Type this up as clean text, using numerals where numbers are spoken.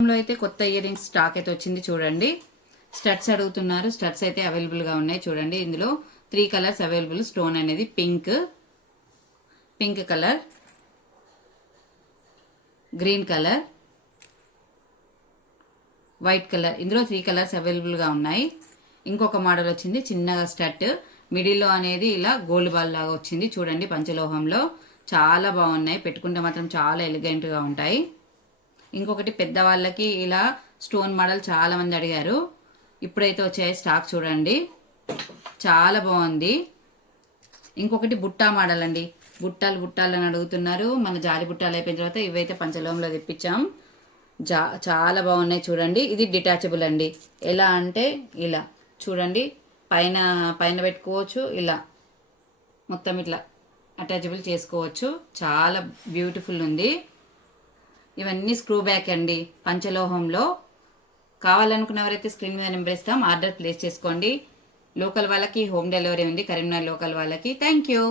లో అయితే కొత్త ఇయర్ రింగ్స్ స్టాక్ అయితే వచ్చింది చూడండి. స్టడ్స్ అడుగుతున్నారు. స్టడ్స్ అయితే అవైలబుల్ గా ఉన్నాయి చూడండి. ఇందులో 3 కలర్స్ అవైలబుల్. స్టోన్ అనేది pink colour, green colour, white colour. ఇందులో 3 కలర్స్ అవైలబుల్ గా ఉన్నాయి. ఇంకొక మోడల్ వచ్చింది చిన్నగా స్టడ్, మిడిల్లో అనేది ఇలా గోల్డ్ బాల్ లాగా వచ్చింది చూడండి. పంచలోహంలో చాలా బాగున్నాయి. పెట్టుకుంటే మాత్రం చాలా ఎలిగెంట్ గా ఉంటాయి. ఇంకొకటి పెద్దవాళ్ళకి ఇలా స్టోన్ మోడల్ చాలా మంది అడిగారు. ఇప్పుడైతే వచ్చాయి స్టాక్ చూడండి. చాలా బాగుంది. ఇంకొకటి బుట్టా మోడల్ అండి. బుట్టాలు అని అడుగుతున్నారు. మన జాలి బుట్టాలు అయిపోయిన తర్వాత ఇవైతే పంచలోహంలో తెప్పించాం. చాలా బాగున్నాయి చూడండి. ఇది డిటాచబుల్ అండి. ఎలా అంటే ఇలా చూడండి. పైన పైన పెట్టుకోవచ్చు. ఇలా మొత్తం ఇట్లా అటాచబుల్ చేసుకోవచ్చు. చాలా బ్యూటిఫుల్ ఉంది. ఇవన్నీ స్క్రూ బ్యాక్ అండి పంచలోహంలో. కావాలనుకున్నవరైతే స్క్రీన్ మీద నెంబర్ ఇస్తాం, ఆర్డర్ ప్లేస్ చేసుకోండి. లోకల్ వాళ్ళకి హోమ్ డెలివరీ ఉంది, కరీంనగర్ లోకల్ వాళ్ళకి. Thank you.